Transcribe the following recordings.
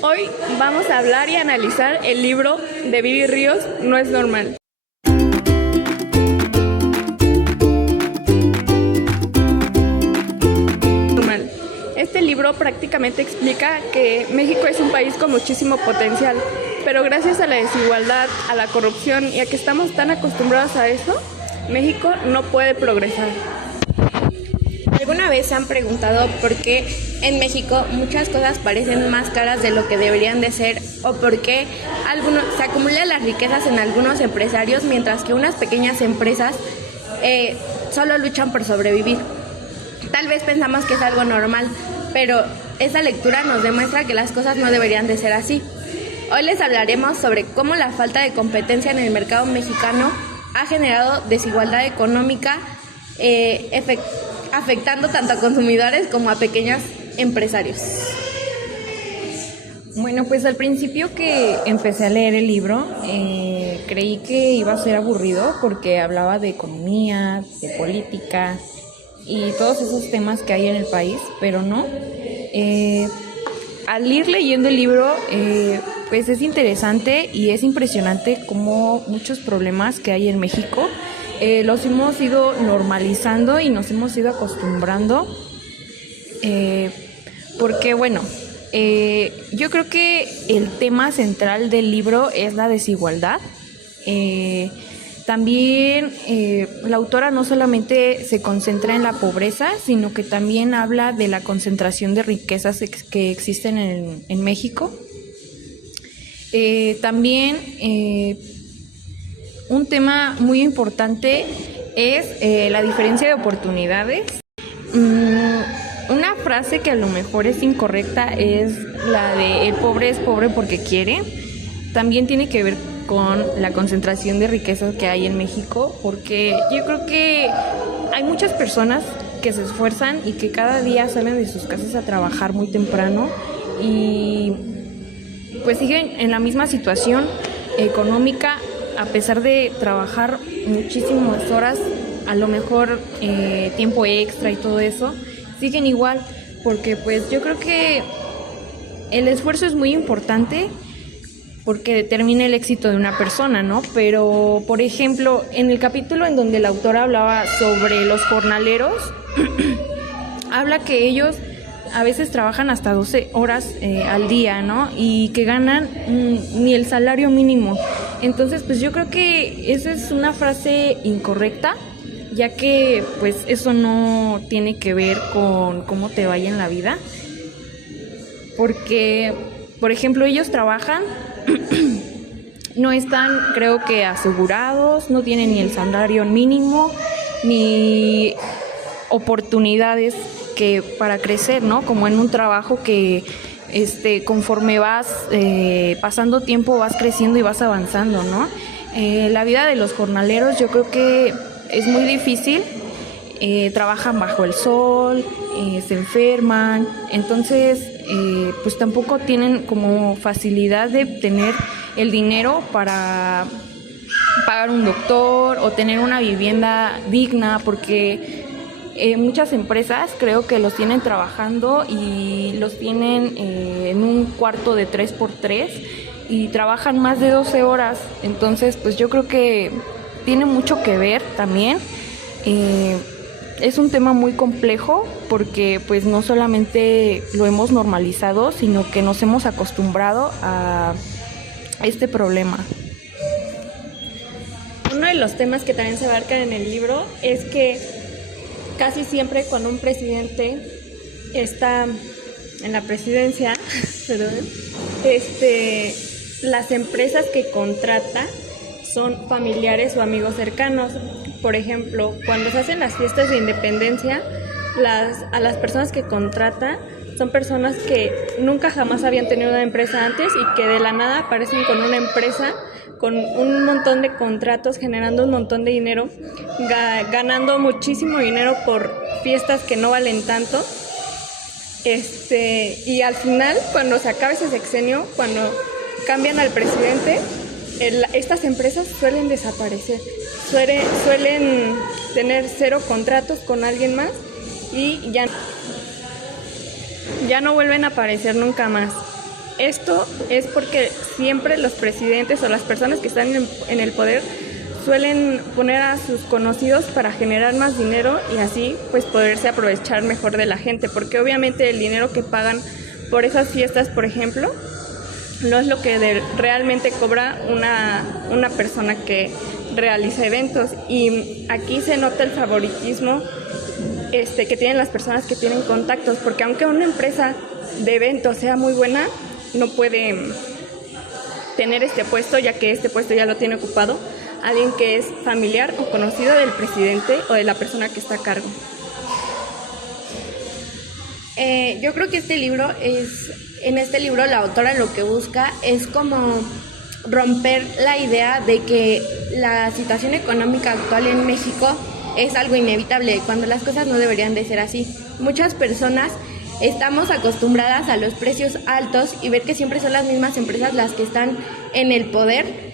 Hoy vamos a hablar y analizar el libro de Vivi Ríos, No es normal. Este libro prácticamente explica que México es un país con muchísimo potencial, pero gracias a la desigualdad, a la corrupción y a que estamos tan acostumbrados a eso, México no puede progresar. ¿Alguna vez se han preguntado por qué en México muchas cosas parecen más caras de lo que deberían de ser, o por qué se acumulan las riquezas en algunos empresarios mientras que unas pequeñas empresas solo luchan por sobrevivir? Tal vez pensamos que es algo normal, pero esta lectura nos demuestra que las cosas no deberían de ser así. Hoy les hablaremos sobre cómo la falta de competencia en el mercado mexicano ha generado desigualdad económica, afectando tanto a consumidores como a pequeños empresarios. Bueno, pues al principio que empecé a leer el libro, creí que iba a ser aburrido porque hablaba de economía, de política y todos esos temas que hay en el país, pero no. Al ir leyendo el libro, pues es interesante y es impresionante cómo muchos problemas que hay en México los hemos ido normalizando y nos hemos ido acostumbrando, porque bueno, yo creo que el tema central del libro es la desigualdad. También la autora no solamente se concentra en la pobreza, sino que también habla de la concentración de riquezas que existen en México. También un tema muy importante es la diferencia de oportunidades. Una frase que a lo mejor es incorrecta es la de el pobre es pobre porque quiere. También tiene que ver con la concentración de riquezas que hay en México, porque yo creo que hay muchas personas que se esfuerzan y que cada día salen de sus casas a trabajar muy temprano y pues siguen en la misma situación económica a pesar de trabajar muchísimas horas, a lo mejor tiempo extra y todo eso, siguen igual, porque pues yo creo que el esfuerzo es muy importante porque determina el éxito de una persona, ¿no? Pero, por ejemplo, en el capítulo en donde la autora hablaba sobre los jornaleros, habla que ellos a veces trabajan hasta 12 horas al día, ¿no? Y que ganan ni el salario mínimo. Entonces, pues yo creo que esa es una frase incorrecta, ya que pues eso no tiene que ver con cómo te vaya en la vida. Porque, por ejemplo, ellos trabajan, no están, creo que asegurados, no tienen ni el salario mínimo, ni oportunidades que para crecer, ¿no? Como en un trabajo que conforme vas pasando tiempo vas creciendo y vas avanzando, ¿no? La vida de los jornaleros yo creo que es muy difícil, trabajan bajo el sol, se enferman, entonces pues tampoco tienen como facilidad de tener el dinero para pagar un doctor o tener una vivienda digna, porque muchas empresas creo que los tienen trabajando y los tienen en un cuarto de 3x3 y trabajan más de 12 horas. Entonces, pues yo creo que tiene mucho que ver también. Es un tema muy complejo porque pues no solamente lo hemos normalizado, sino que nos hemos acostumbrado a este problema. Uno de los temas que también se abarcan en el libro es que casi siempre cuando un presidente está en la presidencia, las empresas que contrata son familiares o amigos cercanos. Por ejemplo, cuando se hacen las fiestas de independencia, a las personas que contrata son personas que nunca jamás habían tenido una empresa antes y que de la nada aparecen con una empresa, con un montón de contratos, generando un montón de dinero, ganando muchísimo dinero por fiestas que no valen tanto. Y al final, cuando se acaba ese sexenio, cuando cambian al presidente, estas empresas suelen desaparecer, suelen tener 0 contratos con alguien más y ya no vuelven a aparecer nunca más. Esto es porque siempre los presidentes o las personas que están en el poder suelen poner a sus conocidos para generar más dinero y así pues poderse aprovechar mejor de la gente, porque obviamente el dinero que pagan por esas fiestas, por ejemplo, no es lo que realmente cobra una persona que realiza eventos, y aquí se nota el favoritismo que tienen las personas que tienen contactos, porque aunque una empresa de eventos sea muy buena, no puede tener este puesto, ya que este puesto ya lo tiene ocupado alguien que es familiar o conocido del presidente o de la persona que está a cargo. Yo creo que en este libro la autora lo que busca es como romper la idea de que la situación económica actual en México es algo inevitable, cuando las cosas no deberían de ser así. Muchas personas estamos acostumbradas a los precios altos y ver que siempre son las mismas empresas las que están en el poder.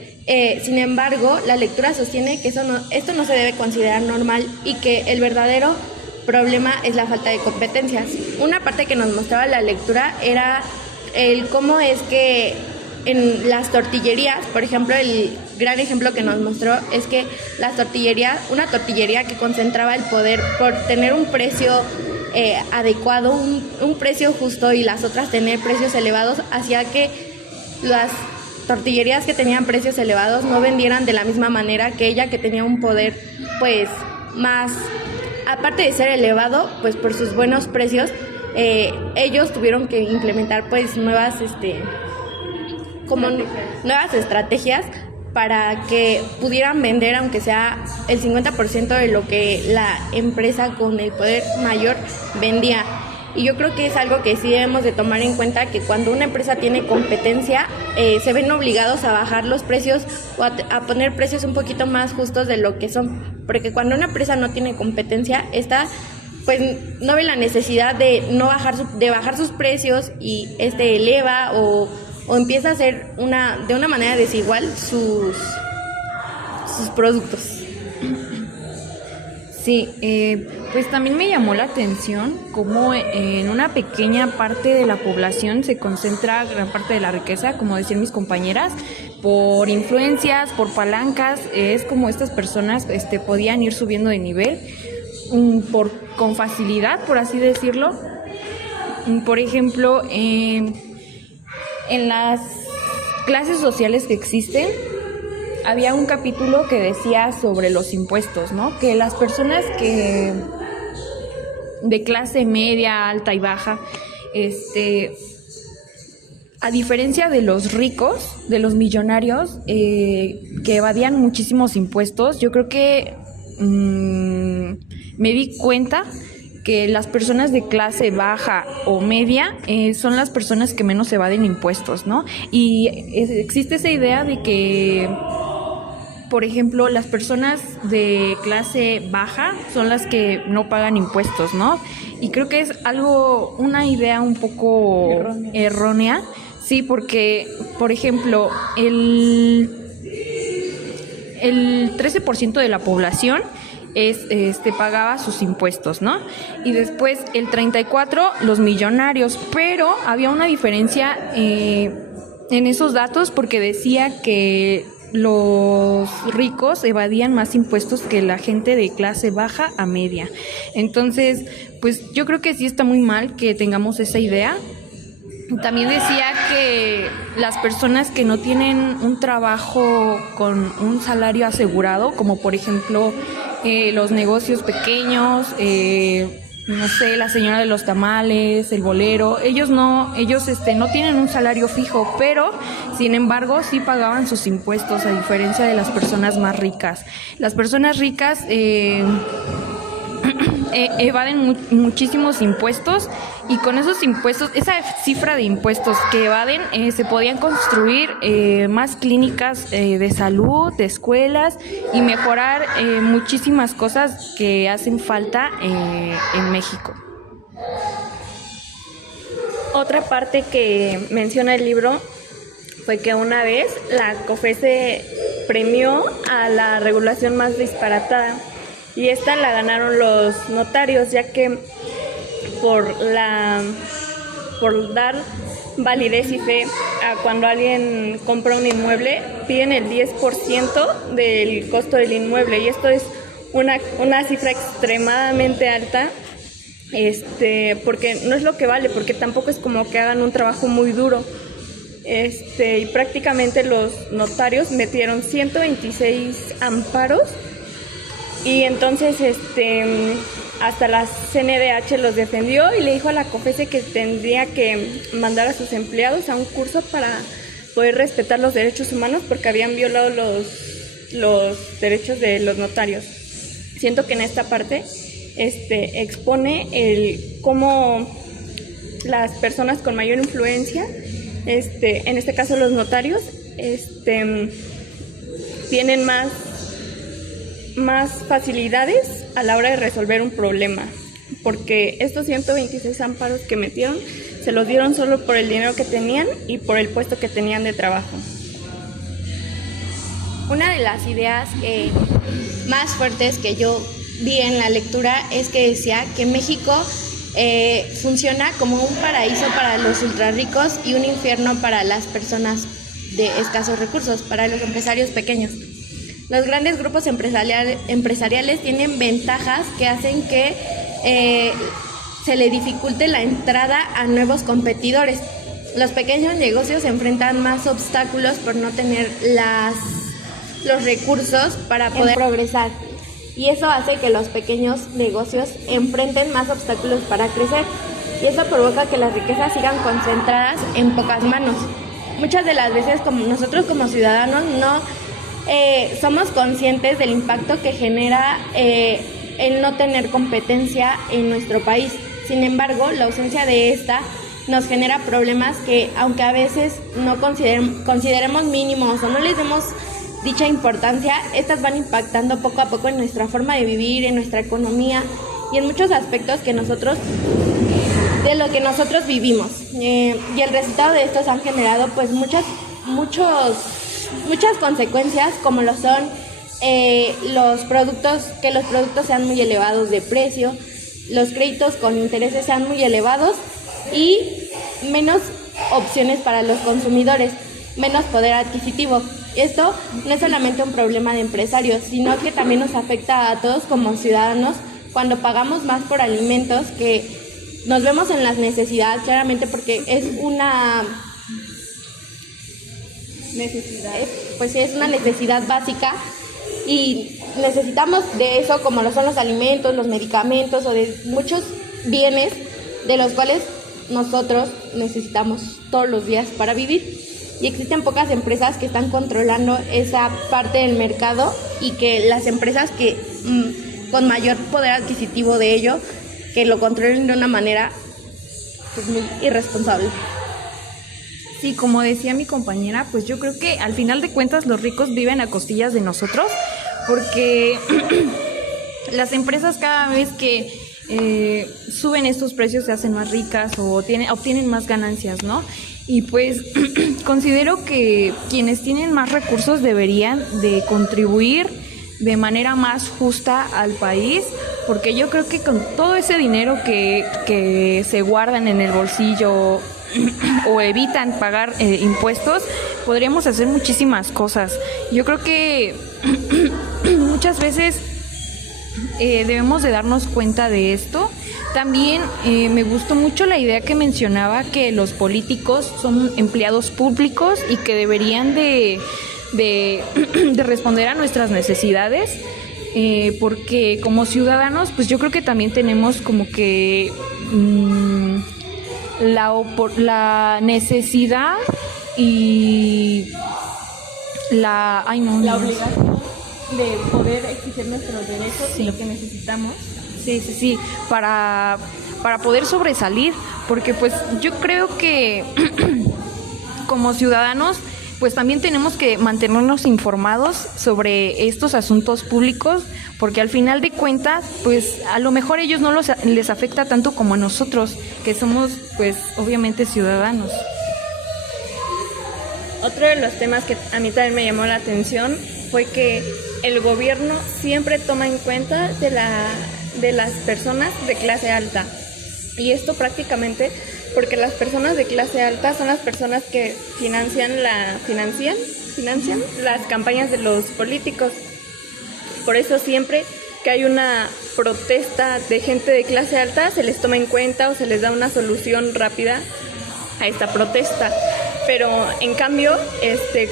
Sin embargo, la lectura sostiene que esto no se debe considerar normal y que el verdadero problema es la falta de competencias. Una parte que nos mostraba la lectura era el cómo es que en las tortillerías, por ejemplo, el gran ejemplo que nos mostró es que una tortillería que concentraba el poder por tener un precio adecuado, un precio justo, y las otras tener precios elevados, hacía que las tortillerías que tenían precios elevados no vendieran de la misma manera que ella, que tenía un poder pues más, aparte de ser elevado pues por sus buenos precios. Ellos tuvieron que implementar pues nuevas estrategias para que pudieran vender aunque sea el 50% de lo que la empresa con el poder mayor vendía. Y yo creo que es algo que sí debemos de tomar en cuenta, que cuando una empresa tiene competencia, se ven obligados a bajar los precios o a poner precios un poquito más justos de lo que son. Porque cuando una empresa no tiene competencia, esta pues no ve la necesidad de bajar sus precios y eleva o empieza a hacer de una manera desigual sus productos. Sí, pues también me llamó la atención cómo en una pequeña parte de la población se concentra gran parte de la riqueza, como decían mis compañeras, por influencias, por palancas. Es como estas personas podían ir subiendo de nivel con facilidad, por así decirlo. Por ejemplo, en las clases sociales que existen, había un capítulo que decía sobre los impuestos, ¿no? Que las personas que de clase media, alta y baja, a diferencia de los ricos, de los millonarios, que evadían muchísimos impuestos, yo creo que me di cuenta que las personas de clase baja o media son las personas que menos evaden impuestos, ¿no? Y existe esa idea de que, por ejemplo, las personas de clase baja son las que no pagan impuestos, ¿no? Y creo que es una idea un poco errónea. Sí, porque, por ejemplo, el 13% de la población pagaba sus impuestos, ¿no? Y después el 34% los millonarios, pero había una diferencia en esos datos, porque decía que los ricos evadían más impuestos que la gente de clase baja a media. Entonces, pues yo creo que sí está muy mal que tengamos esa idea. También decía que las personas que no tienen un trabajo con un salario asegurado, como por ejemplo los negocios pequeños, no sé, la señora de los tamales, el bolero, ellos no tienen un salario fijo, pero sin embargo sí pagaban sus impuestos, a diferencia de las personas más ricas. Las personas ricas evaden muchísimos impuestos, y con esos impuestos, esa cifra de impuestos que evaden, se podían construir más clínicas de salud, de escuelas, y mejorar muchísimas cosas que hacen falta en México. Otra parte que menciona el libro fue que una vez la COFESE premió a la regulación más disparatada, y esta la ganaron los notarios, ya que por dar validez y fe a cuando alguien compra un inmueble, piden el 10% del costo del inmueble, y esto es una cifra extremadamente alta, porque no es lo que vale, porque tampoco es como que hagan un trabajo muy duro. Y prácticamente los notarios metieron 126 amparos, y entonces hasta la CNDH los defendió y le dijo a la COFESE que tendría que mandar a sus empleados a un curso para poder respetar los derechos humanos, porque habían violado los derechos de los notarios. Siento que en esta parte expone cómo las personas con mayor influencia, en este caso los notarios, tienen más facilidades a la hora de resolver un problema, porque estos 126 amparos que metieron se los dieron solo por el dinero que tenían y por el puesto que tenían de trabajo. Una de las ideas más fuertes que yo vi en la lectura es que decía que México funciona como un paraíso para los ultrarricos y un infierno para las personas de escasos recursos, para los empresarios pequeños. Los grandes grupos empresariales tienen ventajas que hacen que se le dificulte la entrada a nuevos competidores. Los pequeños negocios enfrentan más obstáculos por no tener los recursos para poder progresar. Y eso hace que los pequeños negocios enfrenten más obstáculos para crecer. Y eso provoca que las riquezas sigan concentradas en pocas manos. Muchas de las veces nosotros como ciudadanos no somos conscientes del impacto que genera el no tener competencia en nuestro país. Sin embargo, la ausencia de esta nos genera problemas que, aunque a veces no consideremos mínimos o no les demos dicha importancia, estas van impactando poco a poco en nuestra forma de vivir, en nuestra economía y en muchos aspectos de lo que nosotros vivimos. Y el resultado de estos han generado pues muchas consecuencias, como lo son que los productos sean muy elevados de precio, los créditos con intereses sean muy elevados y menos opciones para los consumidores, menos poder adquisitivo. Esto no es solamente un problema de empresarios, sino que también nos afecta a todos como ciudadanos cuando pagamos más por alimentos, que nos vemos en las necesidades claramente, porque es una necesidad, pues es una necesidad básica y necesitamos de eso, como lo son los alimentos, los medicamentos o de muchos bienes de los cuales nosotros necesitamos todos los días para vivir. Y existen pocas empresas que están controlando esa parte del mercado, y que las empresas que con mayor poder adquisitivo de ello, que lo controlen de una manera pues muy irresponsable. Sí, como decía mi compañera, pues yo creo que al final de cuentas los ricos viven a costillas de nosotros, porque las empresas cada vez que suben estos precios se hacen más ricas o obtienen más ganancias, ¿no? Y pues considero que quienes tienen más recursos deberían de contribuir de manera más justa al país, porque yo creo que con todo ese dinero que se guardan en el bolsillo o evitan pagar impuestos, podríamos hacer muchísimas cosas. Yo creo que muchas veces debemos de darnos cuenta de esto. También me gustó mucho la idea que mencionaba que los políticos son empleados públicos y que deberían de responder a nuestras necesidades, porque como ciudadanos, pues yo creo que también tenemos como que la necesidad y la obligación de poder exigir nuestros derechos, sí, y lo que necesitamos. Sí, para poder sobresalir, porque pues yo creo que como ciudadanos pues también tenemos que mantenernos informados sobre estos asuntos públicos, porque al final de cuentas pues a lo mejor ellos no les afecta tanto como a nosotros, que somos pues obviamente ciudadanos. Otro de los temas que a mí también me llamó la atención fue que el gobierno siempre toma en cuenta de las personas de clase alta, y esto prácticamente porque las personas de clase alta son las personas que financian las campañas de los políticos. Por eso siempre que hay una protesta de gente de clase alta, se les toma en cuenta o se les da una solución rápida a esta protesta. Pero en cambio,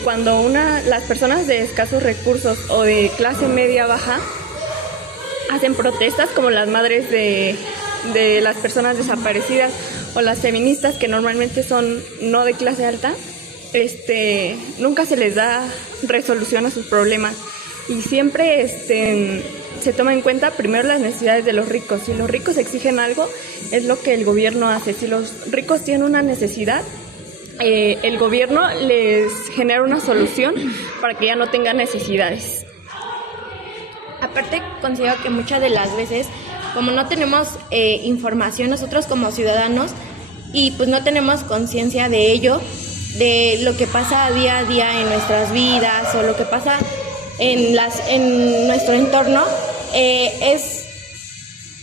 cuando las personas de escasos recursos o de clase media baja hacen protestas, como las madres de las personas desaparecidas o las feministas, que normalmente son no de clase alta, nunca se les da resolución a sus problemas, y siempre se toma en cuenta primero las necesidades de los ricos. Si los ricos exigen algo, es lo que el gobierno hace. Si los ricos tienen una necesidad, el gobierno les genera una solución para que ya no tengan necesidades. Aparte, considero que muchas de las veces, como no tenemos información nosotros como ciudadanos, y pues no tenemos conciencia de ello, de lo que pasa día a día en nuestras vidas o lo que pasa en nuestro entorno,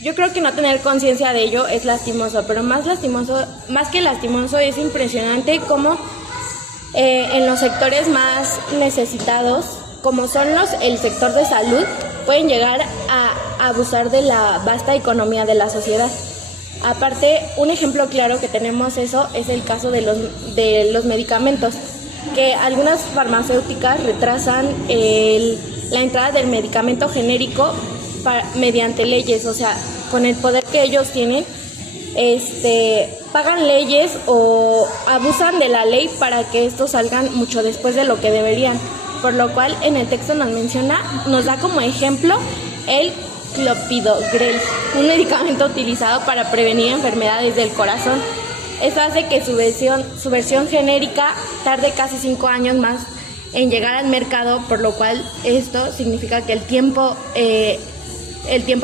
yo creo que no tener conciencia de ello es lastimoso, pero más que lastimoso, es impresionante cómo en los sectores más necesitados, como son el sector de salud, pueden llegar a abusar de la vasta economía de la sociedad. Aparte, un ejemplo claro que tenemos eso es el caso de los medicamentos, que algunas farmacéuticas retrasan la entrada del medicamento genérico mediante leyes. O sea, con el poder que ellos tienen, pagan leyes o abusan de la ley para que estos salgan mucho después de lo que deberían. Por lo cual, en el texto nos da como ejemplo el clopidogrel, un medicamento utilizado para prevenir enfermedades del corazón. Eso hace que su versión genérica tarde casi 5 años más en llegar al mercado, por lo cual esto significa que el tiempo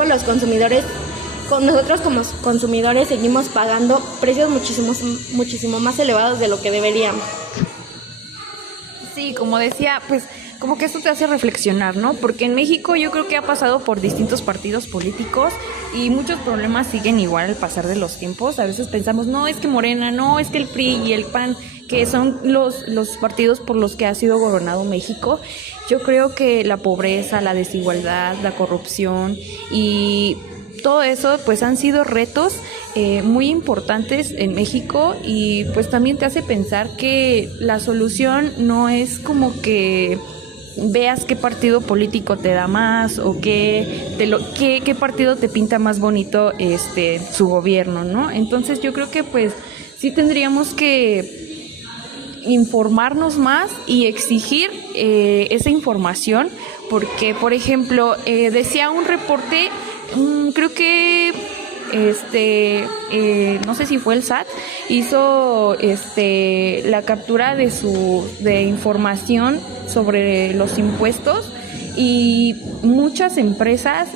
los consumidores, nosotros como consumidores, seguimos pagando precios muchísimo más elevados de lo que deberíamos. Sí, como decía, pues como que esto te hace reflexionar, ¿no? Porque en México yo creo que ha pasado por distintos partidos políticos y muchos problemas siguen igual al pasar de los tiempos. A veces pensamos, no, es que Morena, no, es que el PRI y el PAN, que son los partidos por los que ha sido gobernado México. Yo creo que la pobreza, la desigualdad, la corrupción y todo eso pues han sido retos muy importantes en México, y pues también te hace pensar que la solución no es como que veas qué partido político te da más o qué partido te pinta más bonito su gobierno, ¿no? Entonces yo creo que pues sí tendríamos que informarnos más y exigir esa información, porque por ejemplo decía un reporte, creo que no sé si fue el SAT, hizo la captura de información sobre los impuestos, y muchas empresas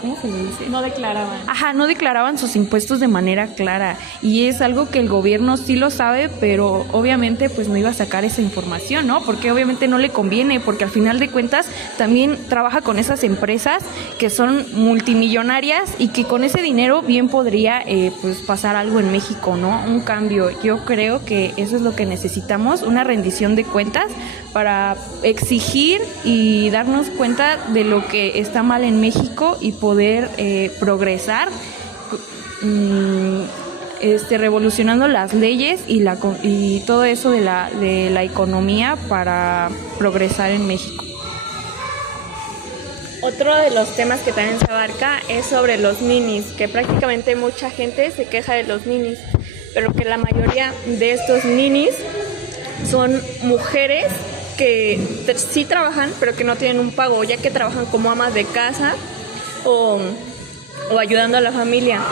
¿cómo se le dice? No declaraban. Ajá, no declaraban sus impuestos de manera clara, y es algo que el gobierno sí lo sabe, pero obviamente pues no iba a sacar esa información, ¿no? Porque obviamente no le conviene, porque al final de cuentas también trabaja con esas empresas que son multimillonarias y que con ese dinero bien podría pues pasar algo en México, ¿no? Un cambio. Yo creo que eso es lo que necesitamos, una rendición de cuentas para exigir y darnos cuenta de lo que está mal en México y poder progresar, revolucionando las leyes y todo eso de la economía para progresar en México. Otro de los temas que también se abarca es sobre los ninis, que prácticamente mucha gente se queja de los ninis, pero que la mayoría de estos ninis son mujeres que sí trabajan, pero que no tienen un pago, ya que trabajan como amas de casa o ayudando a la familia.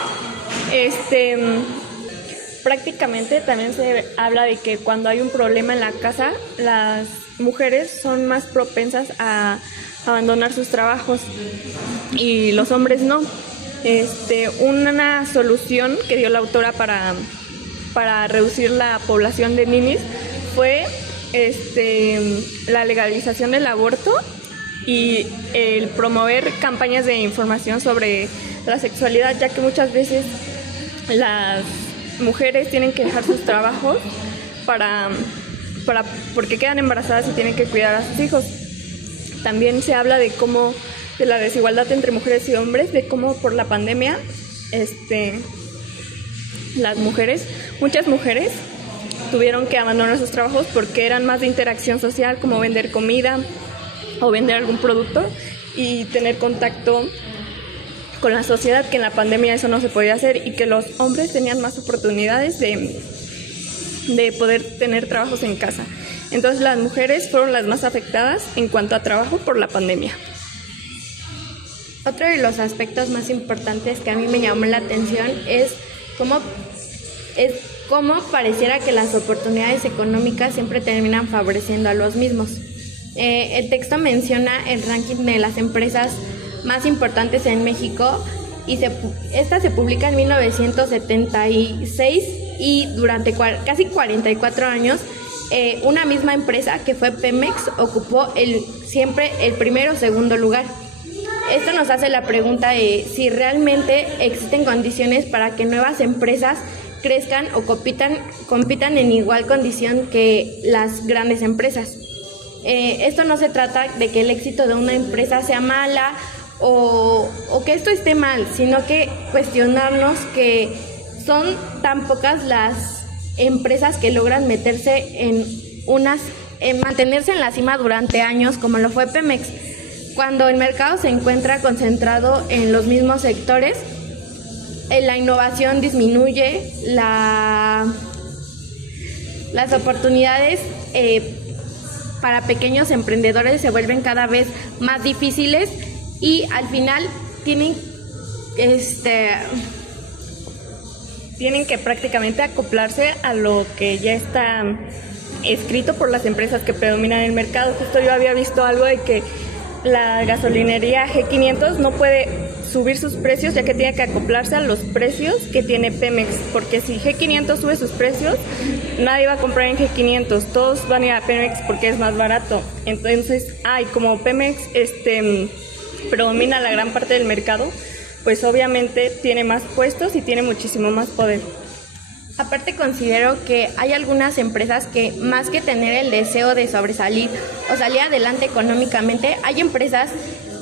Prácticamente también se habla de que cuando hay un problema en la casa, las mujeres son más propensas a abandonar sus trabajos y los hombres no. Una solución que dio la autora para reducir la población de ninis fue la legalización del aborto y el promover campañas de información sobre la sexualidad, ya que muchas veces las mujeres tienen que dejar sus trabajos porque quedan embarazadas y tienen que cuidar a sus hijos. También se habla de la desigualdad entre mujeres y hombres, de cómo por la pandemia muchas mujeres tuvieron que abandonar sus trabajos porque eran más de interacción social, como vender comida o vender algún producto y tener contacto con la sociedad, que en la pandemia eso no se podía hacer, y que los hombres tenían más oportunidades de poder tener trabajos en casa. Entonces las mujeres fueron las más afectadas en cuanto a trabajo por la pandemia. Otro de los aspectos más importantes que a mí me llamó la atención es cómo pareciera que las oportunidades económicas siempre terminan favoreciendo a los mismos. El texto menciona el ranking de las empresas más importantes en México y esta se publica en 1976 y durante casi 44 años una misma empresa, que fue Pemex, ocupó siempre el primero o segundo lugar. Esto nos hace la pregunta de si realmente existen condiciones para que nuevas empresas crezcan o compitan en igual condición que las grandes empresas. Esto no se trata de que el éxito de una empresa sea mala o que esto esté mal, sino que cuestionarnos que son tan pocas las empresas que logran mantenerse en la cima durante años, como lo fue Pemex. Cuando el mercado se encuentra concentrado en los mismos sectores, la innovación disminuye, las oportunidades para pequeños emprendedores se vuelven cada vez más difíciles y al final tienen que prácticamente acoplarse a lo que ya está escrito por las empresas que predominan en el mercado. Justo yo había visto algo de que la gasolinería G500 no puede subir sus precios, ya que tiene que acoplarse a los precios que tiene Pemex, porque si G500 sube sus precios, nadie va a comprar en G500, todos van a ir a Pemex porque es más barato. Entonces, como Pemex predomina la gran parte del mercado, pues obviamente tiene más puestos y tiene muchísimo más poder. Aparte, considero que hay algunas empresas que, más que tener el deseo de sobresalir o salir adelante económicamente, hay empresas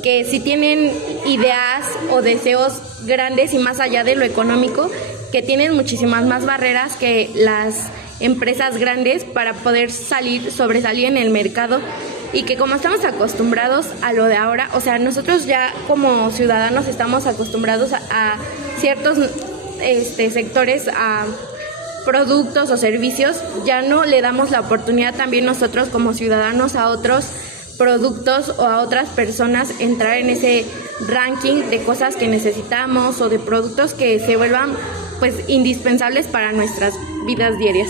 que sí tienen ideas o deseos grandes y más allá de lo económico, que tienen muchísimas más barreras que las empresas grandes para poder sobresalir en el mercado, y que como estamos acostumbrados a lo de ahora, o sea, nosotros ya como ciudadanos estamos acostumbrados a ciertos sectores, a productos o servicios, ya no le damos la oportunidad también nosotros como ciudadanos a otros productos o a otras personas entrar en ese ranking de cosas que necesitamos o de productos que se vuelvan pues indispensables para nuestras vidas diarias.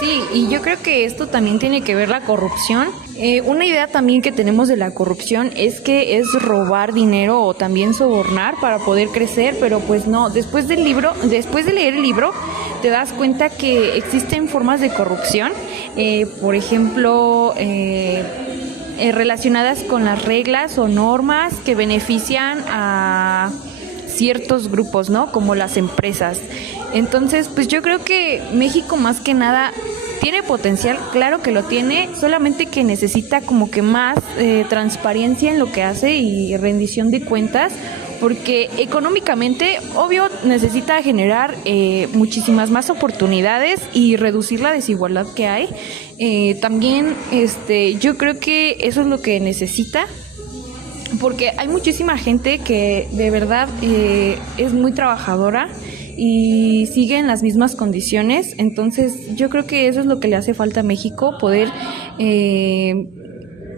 Sí, y yo creo que esto también tiene que ver la corrupción. Una idea también que tenemos de la corrupción es que es robar dinero o también sobornar para poder crecer, pero pues no. Después de leer el libro, te das cuenta que existen formas de corrupción, por ejemplo, relacionadas con las reglas o normas que benefician a ciertos grupos, ¿no? Como las empresas. Entonces, pues yo creo que México más que nada tiene potencial, claro que lo tiene, solamente que necesita como que más transparencia en lo que hace y rendición de cuentas, porque económicamente, obvio, necesita generar muchísimas más oportunidades y reducir la desigualdad que hay. También yo creo que eso es lo que necesita, porque hay muchísima gente que de verdad es muy trabajadora y sigue en las mismas condiciones. Entonces yo creo que eso es lo que le hace falta a México, poder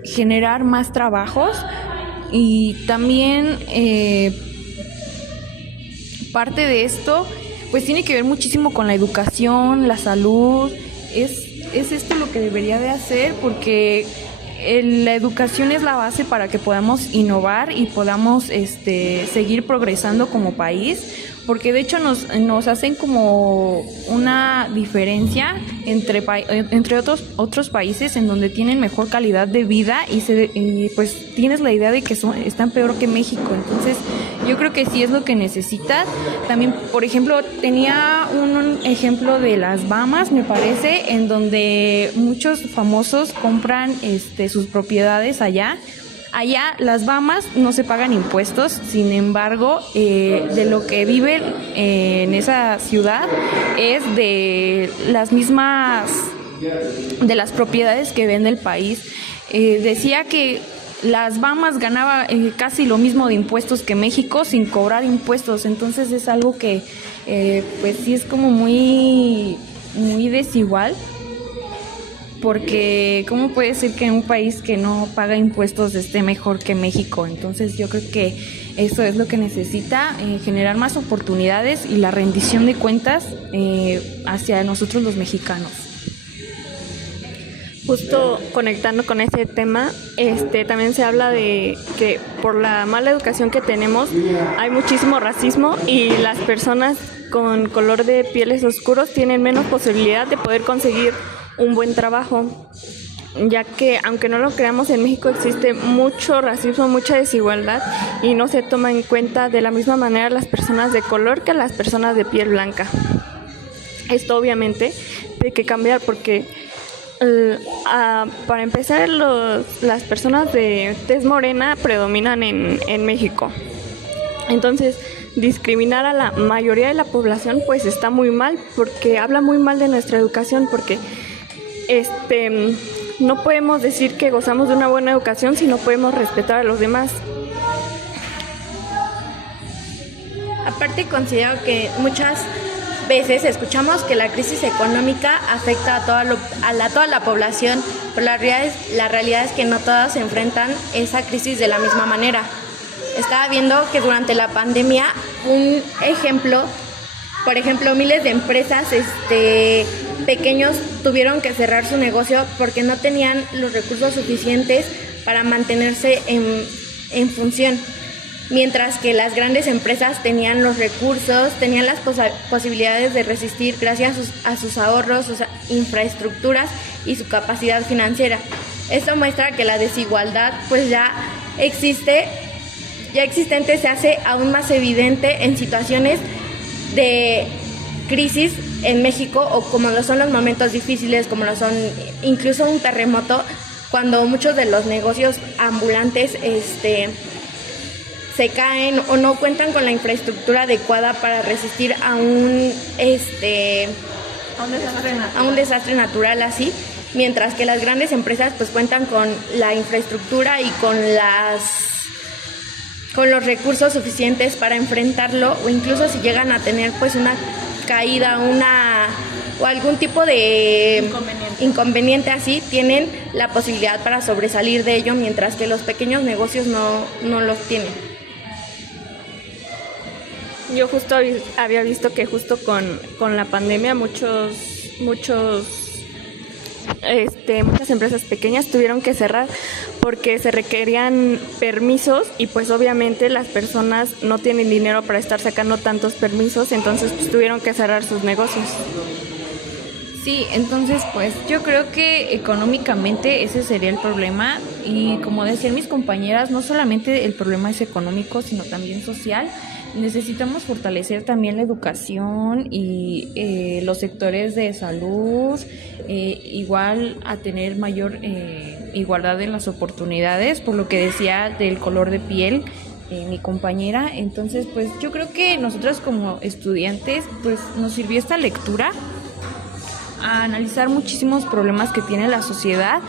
generar más trabajos. Y también parte de esto pues tiene que ver muchísimo con la educación, la salud. Es esto lo que debería de hacer, porque la educación es la base para que podamos innovar y podamos seguir progresando como país. porque de hecho nos hacen como una diferencia entre otros países en donde tienen mejor calidad de vida y pues tienes la idea de que están peor que México. Entonces yo creo que sí es lo que necesitas. También, por ejemplo, tenía un ejemplo de las Bahamas, me parece, en donde muchos famosos compran sus propiedades allá. Allá las Bahamas no se pagan impuestos, sin embargo, de lo que viven en esa ciudad es de las propiedades que vende el país. Decía que las Bahamas ganaba casi lo mismo de impuestos que México sin cobrar impuestos, entonces es algo que pues sí es como muy, muy desigual. Porque ¿cómo puede ser que un país que no paga impuestos esté mejor que México? Entonces yo creo que eso es lo que necesita, generar más oportunidades y la rendición de cuentas hacia nosotros los mexicanos. Justo conectando con ese tema, también se habla de que por la mala educación que tenemos hay muchísimo racismo y las personas con color de pieles oscuros tienen menos posibilidad de poder conseguir un buen trabajo, ya que aunque no lo creamos, en México existe mucho racismo, mucha desigualdad y no se toma en cuenta de la misma manera las personas de color que las personas de piel blanca. Esto obviamente tiene que cambiar porque para empezar las personas de tez morena predominan en México. Entonces discriminar a la mayoría de la población pues está muy mal, porque habla muy mal de nuestra educación, porque no podemos decir que gozamos de una buena educación si no podemos respetar a los demás. Aparte, considero que muchas veces escuchamos que la crisis económica afecta a toda la población, pero la realidad es que no todas se enfrentan esa crisis de la misma manera. Estaba viendo que durante la pandemia, por ejemplo, miles de empresas pequeños tuvieron que cerrar su negocio porque no tenían los recursos suficientes para mantenerse en función, mientras que las grandes empresas tenían los recursos, tenían las posibilidades de resistir gracias a sus ahorros, sus infraestructuras y su capacidad financiera. Esto muestra que la desigualdad pues ya existente se hace aún más evidente en situaciones de crisis en México, o como lo son los momentos difíciles, como lo son incluso un terremoto, cuando muchos de los negocios ambulantes se caen o no cuentan con la infraestructura adecuada para resistir a un desastre natural así, mientras que las grandes empresas pues cuentan con la infraestructura y con los recursos suficientes para enfrentarlo, o incluso si llegan a tener pues una caída o algún tipo de inconveniente así, tienen la posibilidad para sobresalir de ello, mientras que los pequeños negocios no los tienen. Yo justo había visto que justo con la pandemia muchas empresas pequeñas tuvieron que cerrar porque se requerían permisos y pues obviamente las personas no tienen dinero para estar sacando tantos permisos, entonces pues tuvieron que cerrar sus negocios. Sí, entonces pues yo creo que económicamente ese sería el problema, y como decían mis compañeras, no solamente el problema es económico, sino también social. Necesitamos fortalecer también la educación y los sectores de salud, igual a tener mayor igualdad en las oportunidades, por lo que decía del color de piel mi compañera. Entonces pues yo creo que nosotros como estudiantes pues nos sirvió esta lectura a analizar muchísimos problemas que tiene la sociedad.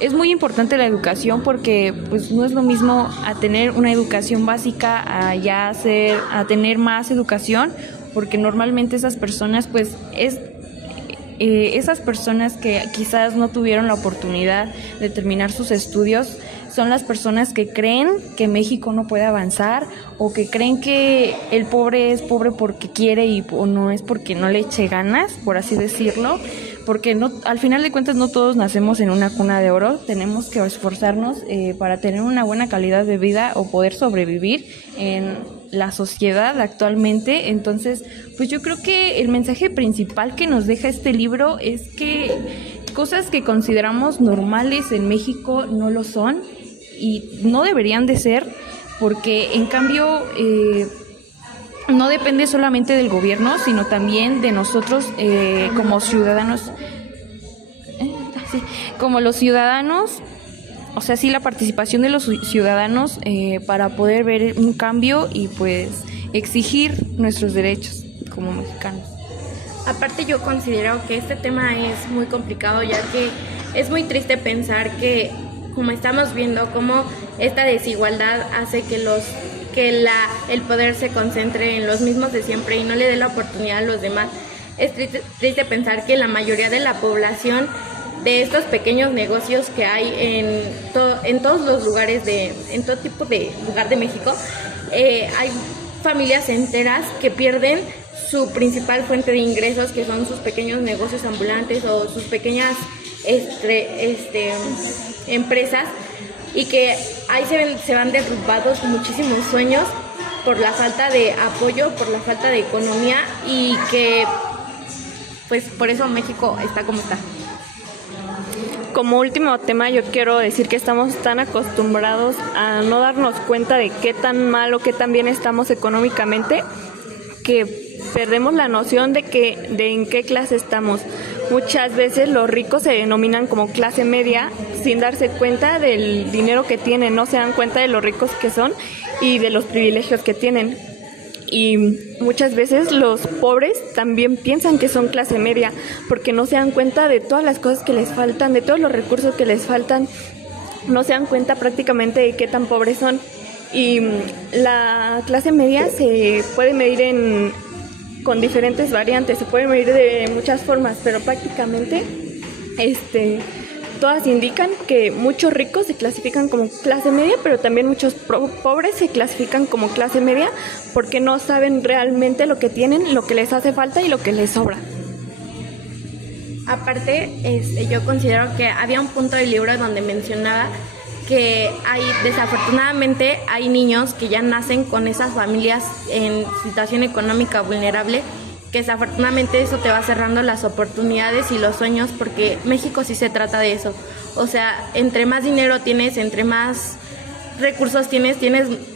Es muy importante la educación porque pues no es lo mismo a tener una educación básica a tener más educación, porque normalmente esas personas pues esas personas que quizás no tuvieron la oportunidad de terminar sus estudios son las personas que creen que México no puede avanzar, o que creen que el pobre es pobre porque quiere o no es porque no le eche ganas, por así decirlo, porque no, al final de cuentas no todos nacemos en una cuna de oro. Tenemos que esforzarnos para tener una buena calidad de vida o poder sobrevivir en la sociedad actualmente. Entonces, pues yo creo que el mensaje principal que nos deja este libro es que cosas que consideramos normales en México no lo son y no deberían de ser, porque en cambio no depende solamente del gobierno, sino también de nosotros como ciudadanos. Como los ciudadanos, o sea, sí, la participación de los ciudadanos para poder ver un cambio y pues exigir nuestros derechos como mexicanos. Aparte, yo considero que este tema es muy complicado, ya que es muy triste pensar que, como estamos viendo, cómo esta desigualdad hace que el poder se concentre en los mismos de siempre y no le dé la oportunidad a los demás. Es triste pensar que la mayoría de la población de estos pequeños negocios que hay en todos los lugares, en todo tipo de lugar de México, hay familias enteras que pierden su principal fuente de ingresos, que son sus pequeños negocios ambulantes o sus pequeñas empresas, y que ahí se van derrumbados muchísimos sueños por la falta de apoyo, por la falta de economía, y que pues por eso México está como está. Como último tema, yo quiero decir que estamos tan acostumbrados a no darnos cuenta de qué tan mal o qué tan bien estamos económicamente, que perdemos la noción de en qué clase estamos. Muchas veces los ricos se denominan como clase media sin darse cuenta del dinero que tienen, no se dan cuenta de los ricos que son y de los privilegios que tienen. Y muchas veces los pobres también piensan que son clase media porque no se dan cuenta de todas las cosas que les faltan, de todos los recursos que les faltan, no se dan cuenta prácticamente de qué tan pobres son. Y la clase media se puede medir con diferentes variantes, se puede medir de muchas formas, pero prácticamente todas indican que muchos ricos se clasifican como clase media, pero también muchos pobres se clasifican como clase media porque no saben realmente lo que tienen, lo que les hace falta y lo que les sobra. Aparte, yo considero que había un punto del libro donde mencionaba que desafortunadamente hay niños que ya nacen con esas familias en situación económica vulnerable, que desafortunadamente eso te va cerrando las oportunidades y los sueños, porque México sí se trata de eso. O sea, entre más dinero tienes, entre más recursos tienes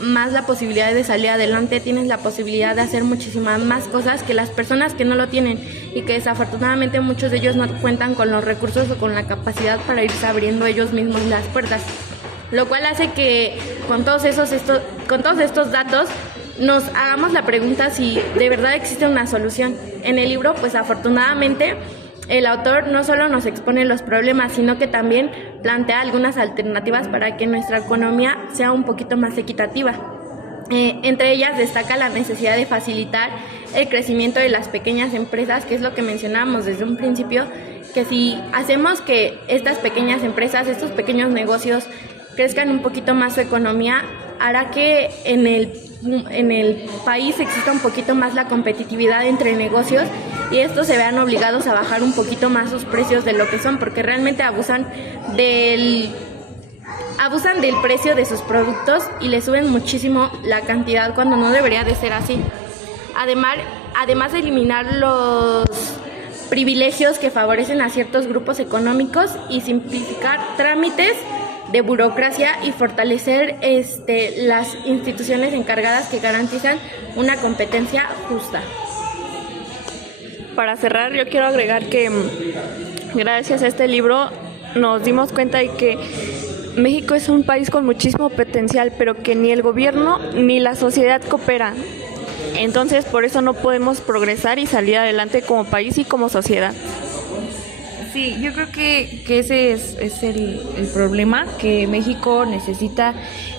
más la posibilidad de salir adelante, tienes la posibilidad de hacer muchísimas más cosas que las personas que no lo tienen, y que desafortunadamente muchos de ellos no cuentan con los recursos o con la capacidad para irse abriendo ellos mismos las puertas. Lo cual hace que con todos estos datos nos hagamos la pregunta si de verdad existe una solución. En el libro, pues afortunadamente, el autor no solo nos expone los problemas, sino que también plantea algunas alternativas para que nuestra economía sea un poquito más equitativa. Entre ellas destaca la necesidad de facilitar el crecimiento de las pequeñas empresas, que es lo que mencionábamos desde un principio, que si hacemos que estas pequeñas empresas, estos pequeños negocios crezcan un poquito más su economía, hará que en el país exista un poquito más la competitividad entre negocios, y estos se vean obligados a bajar un poquito más sus precios de lo que son, porque realmente abusan del precio de sus productos y le suben muchísimo la cantidad cuando no debería de ser así. Además de eliminar los privilegios que favorecen a ciertos grupos económicos y simplificar trámites de burocracia y fortalecer las instituciones encargadas que garantizan una competencia justa. Para cerrar, yo quiero agregar que gracias a este libro nos dimos cuenta de que México es un país con muchísimo potencial, pero que ni el gobierno ni la sociedad coopera. Entonces, por eso no podemos progresar y salir adelante como país y como sociedad. Sí, yo creo que ese es el problema, que México necesita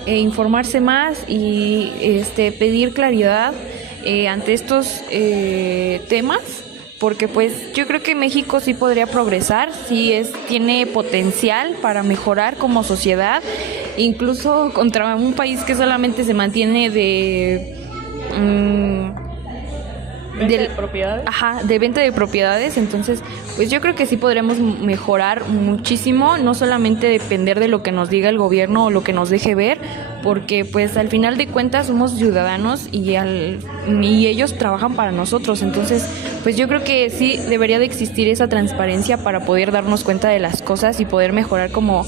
informarse más y pedir claridad ante estos temas, porque pues yo creo que México sí podría progresar, tiene potencial para mejorar como sociedad, incluso contra un país que solamente se mantiene de propiedades. Ajá, de venta de propiedades. Entonces, pues yo creo que sí podremos mejorar muchísimo, no solamente depender de lo que nos diga el gobierno o lo que nos deje ver, porque pues al final de cuentas somos ciudadanos y ellos trabajan para nosotros. Entonces, pues yo creo que sí debería de existir esa transparencia para poder darnos cuenta de las cosas y poder mejorar como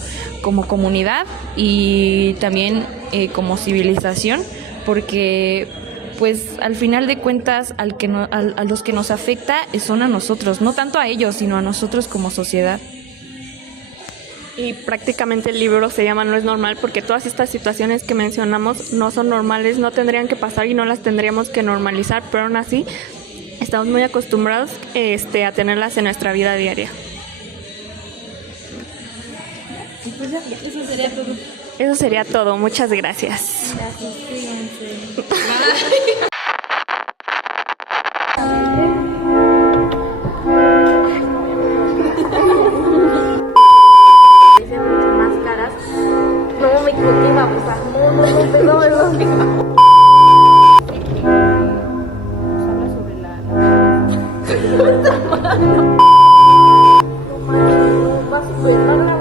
comunidad y también como civilización, porque pues al final de cuentas a los que nos afecta son a nosotros, no tanto a ellos, sino a nosotros como sociedad. Y prácticamente el libro se llama No es normal porque todas estas situaciones que mencionamos no son normales, no tendrían que pasar y no las tendríamos que normalizar, pero aún así estamos muy acostumbrados a tenerlas en nuestra vida diaria. Pues ya, eso sería todo. Eso sería todo, muchas gracias. Gracias, fíjense. Mucho más caras. No, me equivoqué, babosa. No, perdón. Habla sobre la... No, va súper, no,